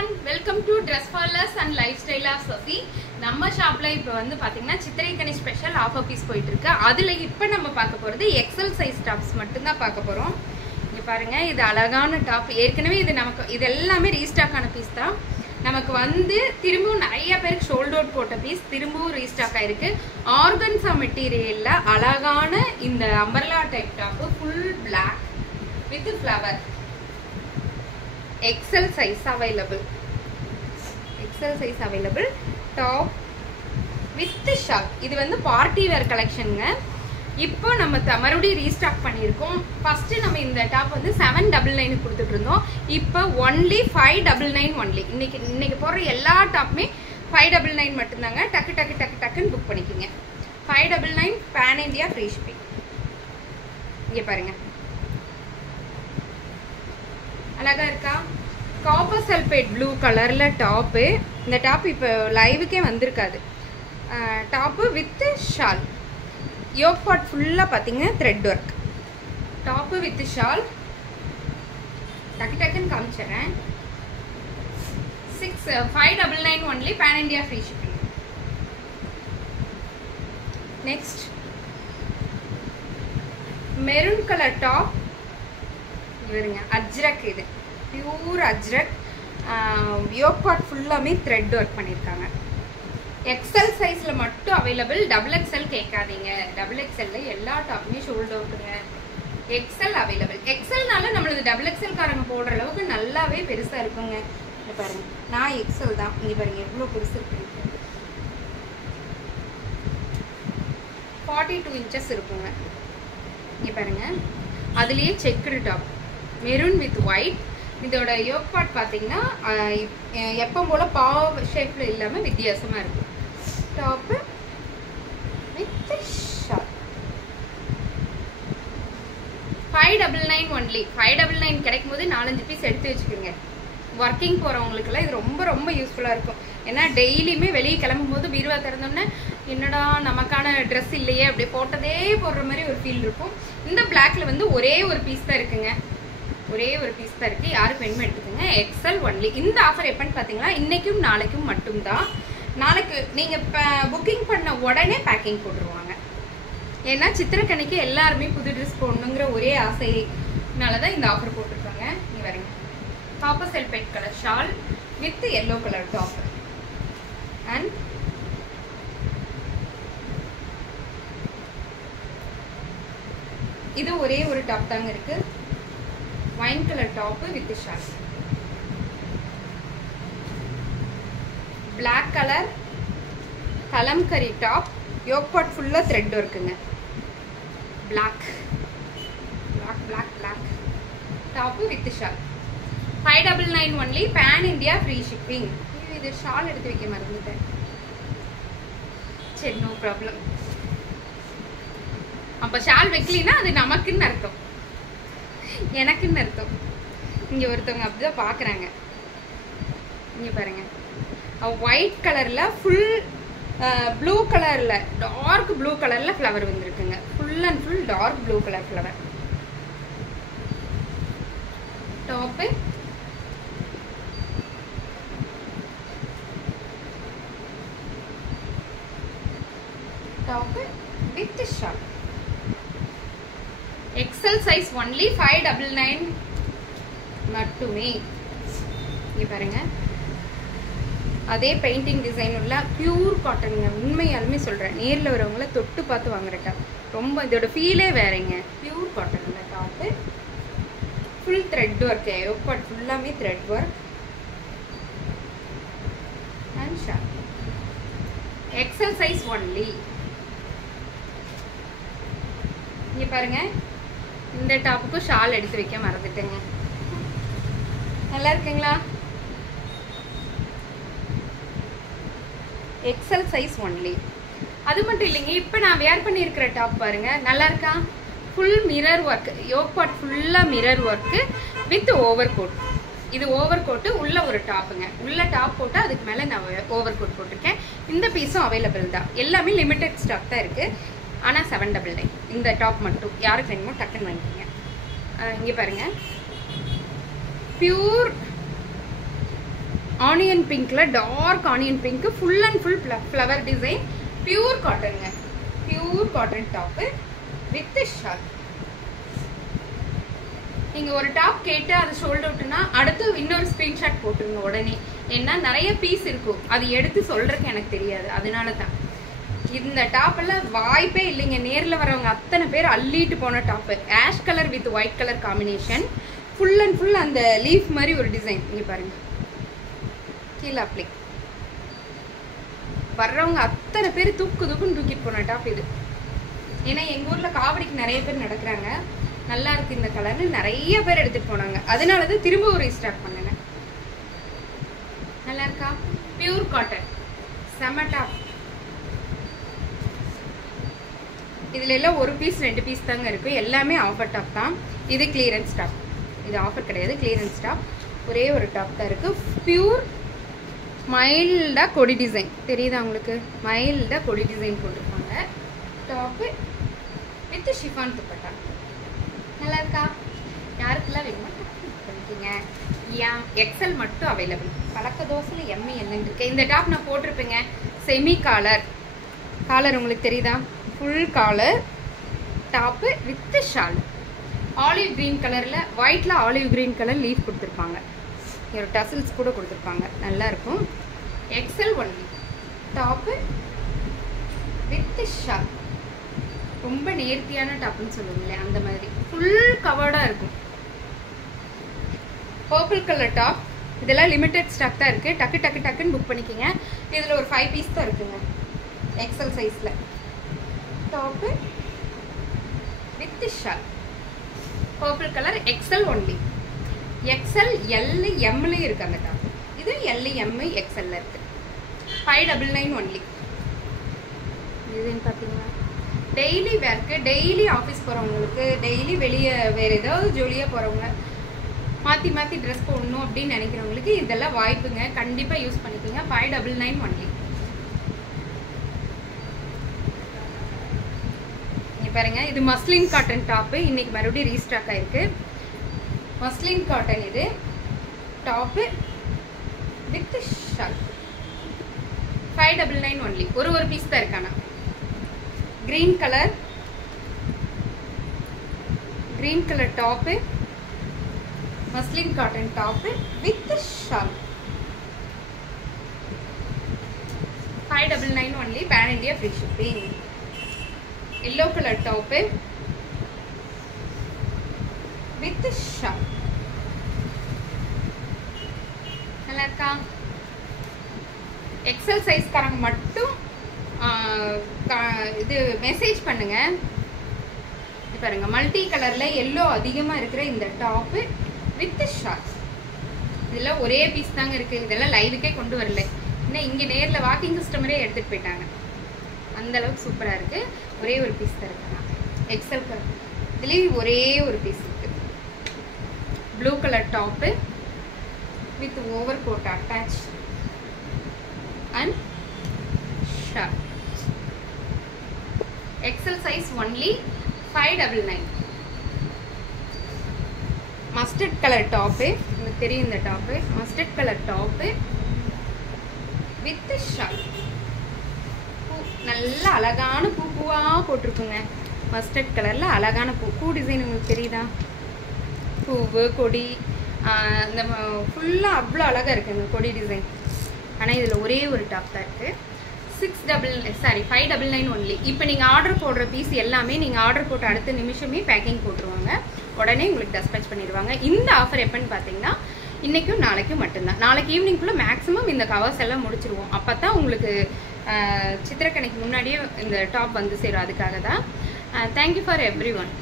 everyone, welcome to Dress for Less and Lifestyle of Sophie. நம்ம ஷாப்ல இப்போ வந்து பாத்தீங்கன்னா சித்திரைக்கனி ஸ்பெஷல் ஆஃபர் பீஸ் போயிட்டு இருக்கு. அதுல இப்போ நம்ம பார்க்க போறது எக்ஸல் சைஸ் டாப்ஸ் மட்டும் தான் பார்க்க போறோம். இங்க பாருங்க, இது அழகான டாப். ஏற்கனவே இது எல்லாமே ரீஸ்டாக் ஆன பீஸ் தான். நமக்கு வந்து திரும்பவும் நிறைய பேருக்கு ஷோல்டர் அவுட் போட்ட பீஸ் திரும்பவும் ரீஸ்டாக் ஆயிருக்கு. ஆர்கன்சா மெட்டீரியல்ல அழகான இந்த umbrella type top, full black with flower. XL size available. XL size available. Top with shawl. இது வந்து பார்ட்டி வேர் கலெக்ஷனுங்க. இப்போ நம்ம மறுபடியும் ரீஸ்டாக் பண்ணியிருக்கோம். ஃபர்ஸ்ட் நம்ம இந்த டாப் வந்து 799 கொடுத்துட்டு இருந்தோம். இப்போ ஒன்லி 599 ஒன்லி. இன்னைக்கு போடுற எல்லா டாப்புமே 599 மட்டும்தாங்க. டக்குன்னு புக் பண்ணிக்கோங்க. 599 பேன் இந்தியா ஃப்ரீ ஷிப்பிங். இங்கே பாருங்க, அழகா இருக்கா? காப்பர் சல்பேட் ப்ளூ கலர்ல டாப்பு. இந்த டாப் இப்போ லைவுக்கே வந்திருக்காது. Top with shawl. Yoke part ஃபுல்லா பாத்தீங்க thread work. Top with shawl. டக்குன்னு காமிச்சிடுறேன். 599 only, pan India free shipping. Next maroon colour top. இவருங்க அஜ்ரக், இது பியூர் அஜ்ரக். யோக் பார்ட் ஃபுல்லாமே த்ரெட் ஒர்க் பண்ணியிருக்காங்க. எக்ஸல் சைஸில் மட்டும் அவைலபிள். XXL கேட்காதீங்க. XXL எல்லா டாப்புமே ஷோல்டர் அவுட்டுங்க. XL available. எக்ஸல்னால நம்மளது XXL காரங்க போடுற அளவுக்கு நல்லாவே பெருசாக இருக்குங்க. இங்கே பாருங்க, நான் எக்ஸல் தான். இங்கே பாருங்க எவ்வளோ பெருசு இருக்கு. 42 இன்ச்சஸ் இருக்குங்க. இங்கே பாருங்க, அதுலேயே checked top, maroon with white. இதோட யோக் பார்ட் பார்த்தீங்கன்னா எப்போ போல பாவ் ஷேப்ல இல்லாமல் வித்தியாசமாக இருக்கும். Top with shawl. 599 ஒன்லி. 599 கிடைக்கும் போது 4-5 பீஸ் எடுத்து வச்சுக்கோங்க. ஒர்க்கிங் போகிறவங்களுக்குலாம் இது ரொம்ப யூஸ்ஃபுல்லாக இருக்கும். ஏன்னா டெய்லியுமே வெளியே கிளம்பும் போது பீருவா திறந்தோன்னே என்னடா நமக்கான ட்ரெஸ் இல்லையே, அப்படி போட்டதே போடுற மாதிரி ஒரு ஃபீல் இருக்கும். இந்த பிளாக்ல வந்து ஒரே ஒரு பீஸ் தான் இருக்குங்க. ஒரே ஒரு பீஸ் தான் இருக்கு. யாருக்கு வேணுமோ எடுத்துக்கோங்க. XL only. இந்த ஆஃபர் எப்பன்னு பார்த்தீங்கன்னா இன்னைக்கும் நாளைக்கும் மட்டும்தான். நாளைக்கு நீங்கள் புக்கிங் பண்ண உடனே பேக்கிங் போட்டுருவாங்க. ஏன்னா சித்திரக்கனிக்கு எல்லாருமே புது ட்ரெஸ் போடணுங்கிற ஒரே ஆசைனால தான் இந்த ஆஃபர் போட்டிருக்காங்க. இங்கே வரீங்க, copper sulphate colour shawl with yellow colour top. And இது ஒரே ஒரு டாப் தாங்க இருக்கு. Wine colour top with shawl. Black colour Kalamkari top. Yoke part ஃபுல்லா த்ரெட் ஒர்க்குங்க. Black top with shawl. 599 only, pan India free shipping. இது ஷால் எடுத்து வைக்க மறந்துட்டேன். சரி, நோ ப்ராப்ளம். அப்ப ஷால் வைக்கலினா அது நமக்குன்னு அர்த்தம், எனக்குன்னு அர்த்தம். இங்க ஒருத்தவங்க அப்படிதான் பாக்குறாங்க. இங்க பாருங்க, ஒயிட் கலர்ல ஃபுல் ப்ளூ கலர்ல டார்க் ப்ளூ கலர்ல ஃப்ளவர் வந்திருக்குங்க. Full and full dark blue colour flower. Top with shawl. XL size only, 599 மட்டுமே. இங்க பாருங்க, அதே பெயிண்டிங் டிசைன் உள்ள பியூர் காட்டனுங்க. உண்மையாலுமே சொல்றேன், நேர்ல வரவங்கள தொட்டு பார்த்து வாங்குறட்டா ரொம்ப இதோட ஃபீலே வேறங்க. பியூர் காட்டன்ல top, full thread work. Yoke part ஃபுல்லாமே thread work and shawl. XL size only. இங்க பாருங்க, இந்த டாப்புக்கு ஷால் எடுத்து வைக்க மறந்துட்டேங்க. நல்லா இருக்குங்களா? XL size only. அது மட்டும் இல்லைங்க, இப்போ நான் வேர் பண்ணியிருக்கிற டாப் பாருங்க, நல்லா இருக்கா? Full mirror work. Yoke part ஃபுல்லா mirror work with over coat. இது ஓவர் கோட்டு, உள்ள ஒரு டாப்புங்க. உள்ள டாப் போட்டு அதுக்கு மேலே நான் ஓவர் கோட் போட்டிருக்கேன். இந்த பீஸும் அவைலபிள் தான். எல்லாமே லிமிடெட் ஸ்டாக் தான் இருக்கு. ஆனால் 799 இந்த டாப் மட்டும். யாருக்கு வேணுமோ டக்குன்னு வாங்கிக்கோங்க. இங்கே பாருங்க, பியூர் ஆனியன் பிங்க்ல dark onion pink full and full flower design pure காட்டனுங்க. Pure cotton top with shawl. நீங்க ஒரு டாப் கேட்டு அது சோல்ட் அவுட்னா அடுத்து இன்னொரு ஸ்கிரீன்ஷாட் போட்டுருங்க உடனே. ஏன்னா நிறைய பீஸ் இருக்கும், அது எடுத்து சொல்றதுக்கு எனக்கு தெரியாது. அதனால தான் இந்த டாப் எல்லாம் வாய்ப்பே இல்லைங்க. நேரில் வரவங்க அத்தனை பேர் அள்ளிட்டு போன top. Ash colour with white colour combination, full and full அந்த லீஃப் மாதிரி ஒரு டிசைன். இங்க பாருங்க, கீழே அப்ளை. வர்றவங்க அத்தனை பேர் தூக்குன்னு தூக்கிட்டு போன டாப் இது. ஏன்னா எங்க ஊர்ல காவடிக்கு நிறைய பேர் நடக்கிறாங்க, நல்லா இருக்கு இந்த கலர்னு நிறைய பேர் எடுத்துட்டு போனாங்க. அதனாலதான் திரும்ப ஒரு ரீஸ்டாக் பண்ணுங்க. நல்லா இருக்கா? பியூர் காட்டன் செம டாப். இதுல எல்லாம் ஒரு பீஸ் 2 பீஸ் தாங்க இருக்கு. எல்லாமே ஆஃபர் டாப் தான். இது கிளியரன்ஸ் டாப், இது ஆஃபர் கிடையாது, கிளியரன்ஸ் டாப். ஒரே ஒரு டாப் தான் இருக்கு. பியூர் மைல்டா கொடி டிசைன் தெரியுதா உங்களுக்கு? மைல்டா கொடி டிசைன் போட்டிருப்பாங்க. Top with chiffon dupatta. நல்லா இருக்கா? யாருக்கெல்லாம் வேணுமோ பண்ணிக்கீங்க. ஏன் எக்ஸல் மட்டும் அவைலபிள். பழக்க தோசையில் எம்இ என்னன்னு இருக்கு. இந்த டாப் நான் போட்டிருப்பேங்க. செமி காலர், காலர் உங்களுக்கு தெரியுதா? Full collar top with shawl. Olive green கலர்ல, ஒயிட்ல ஆலிவ் கிரீன் கலர் லீஃப் கொடுத்துருப்பாங்க. ஒரு டசில்ஸ் கூட கொடுத்துருப்பாங்க. நல்லா இருக்கும். XL only. Top with shawl. ரொம்ப நேர்த்தியான டாப்னு சொல்லுவாங்களே அந்த மாதிரி ஃபுல் கவர்டா இருக்கும். Purple colour top. இதெல்லாம் லிமிடெட் ஸ்டாக் தான் இருக்கு. டக்குன்னு புக் பண்ணிக்கோங்க. இதுல ஒரு 5 பீஸ் தான் இருக்குங்க எக்ஸல் சைஸ்ல. Top with shawl. Purple colour XL only. XL L எம்ல இருக்கு அந்த டாப். இது எல் எம் எக்ஸல்ல இருக்கு. 599 ஒன்லி. இதுன்னு பாத்தீங்கன்னா டெய்லி வேர்க்கு, டெய்லி ஆஃபீஸ் போகிறவங்களுக்கு, டெய்லி வெளியே வேறு ஏதாவது ஜோலியாக போகிறவங்க, மாற்றி ட்ரெஸ் போடணும் அப்படின்னு நினைக்கிறவங்களுக்கு இதெல்லாம் வாய்ப்புங்க. கண்டிப்பாக யூஸ் பண்ணிக்கோங்க. 599 ஒன்லி. இங்கே பாருங்க, இது மஸ்லின் காட்டன் டாப்பு. இன்னைக்கு மறுபடியும் ரீஸ்டாக் ஆயிருக்கு. மஸ்லின் காட்டன் இது. Top with shawl. 599 ஒன்லி. ஒரு பீஸ் தான் இருக்கானா. green color top, muslin cotton top with shawl. 599 only, pan India free shipping. Yellow color top with shawl. நல்லா இருக்கா? எக்ஸல் சைஸ் காரங்க மட்டும் இது மெசேஜ் பண்ணுங்க. பாருங்க, மல்டி கலர்ல எல்லோ அதிகமா இருக்கிற இந்த டாப் வித் ஷார்ட்ஸ். இதுல ஒரே பீஸ் தாங்க இருக்கு. இதெல்லாம் லைவுக்கே கொண்டு வரல. இன்னும் இங்க நேர்ல வாக்கிங் கஸ்டமரே எடுத்துட்டு போயிட்டாங்க. அந்த அளவுக்கு சூப்பரா இருக்கு. ஒரே ஒரு பீஸ் தான் இருக்கு. எக்ஸல் கலர் இதுலயும் ஒரே ஒரு பீஸ் இருக்கு. Blue colour top with over code attach and shirt. XL size only 599. mustard color top, உங்களுக்கு தெரியும் இந்த top. mustard color top with shirt. நல்ல அழகான பூவா போட்டுருக்குங்க. மஸ்டர்ட் கலர்ல அழகான பூ டிசைன் உங்களுக்கு தெரியுதா? பூவு கொடி அந்த ஃபுல்லா அவ்வளோ அழகா இருக்கு இந்த கொடி டிசைன். ஆனால் இதில் ஒரே ஒரு டாப் தான் இருக்குது. 599 ஒன்லி. இப்போ நீங்கள் ஆர்டர் போடுற பீஸ் எல்லாமே நீங்கள் ஆர்டர் போட்ட அடுத்த நிமிஷமே பேக்கிங் போட்டுருவாங்க. உடனே உங்களுக்கு டஸ்பேச் பண்ணிடுவாங்க. இந்த ஆஃபர் எப்போன்னு பார்த்தீங்கன்னா இன்றைக்கும் நாளைக்கும் மட்டும்தான். நாளைக்கு ஈவினிங்குள்ளே மேக்ஸிமம் இந்த கவர்ஸ் எல்லாம் முடிச்சிருவோம். அப்போ தான் உங்களுக்கு சித்திரக்கணிக்கு முன்னாடியே இந்த டாப் வந்து சேரும். அதுக்காக தான். Thank you for every one.